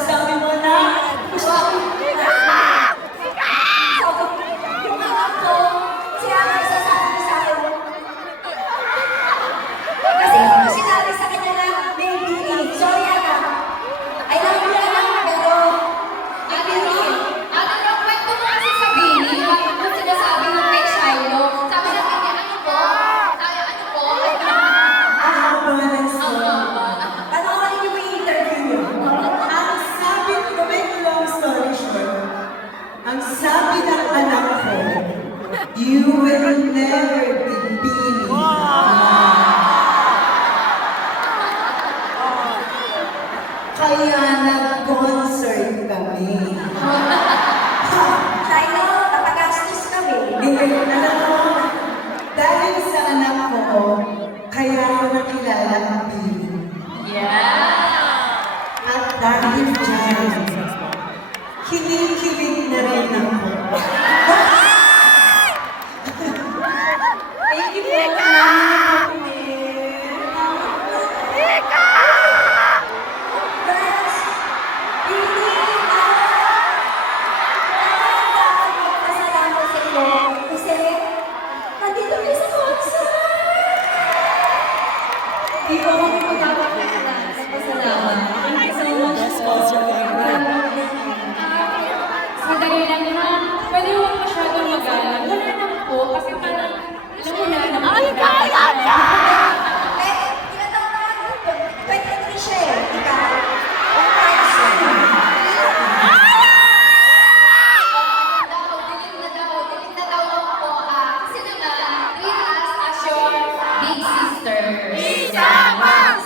sabi mo na, Yung anak ko, siya ang nagsasabi sa akin. Kasi hindi ko sinabi sa kanya na may baby. Sorry anak. I love you anak, pero may baby. Ate Ro, kwento mo kasi sa Bini, kung sinasabi mo kay Shiloh, sabi na kanya, ano po? Ano po? ako ba ng story? Panoorin niyo yung interview niyo. Ang sabi ko, make long story short, ang sabi ng anak ko, you will never be Bini. Kaya nag-concert kami. Shiloh, natagastos kami. Hindi, alam mo, dahil sa anak ko, kaya ako nakilala ang Bini. Yeah! At dahil dyan, kinikilig na rin ako. Thank you po. Guys, hindi magpasalamat sa inyo kasi nandito kayo sa concert. Di po ako magpapakilala. Pasalamat. Thank you so much po. Madali lang naman. Pwede huwag masyadong magalang. Wala lang po. Kasi parang, alam mo na, Eh, tinatawag ko, 23 siya eh. Ikaw? Dilim na daw po. Kasi naman, treat us as your big sisters. Sisters,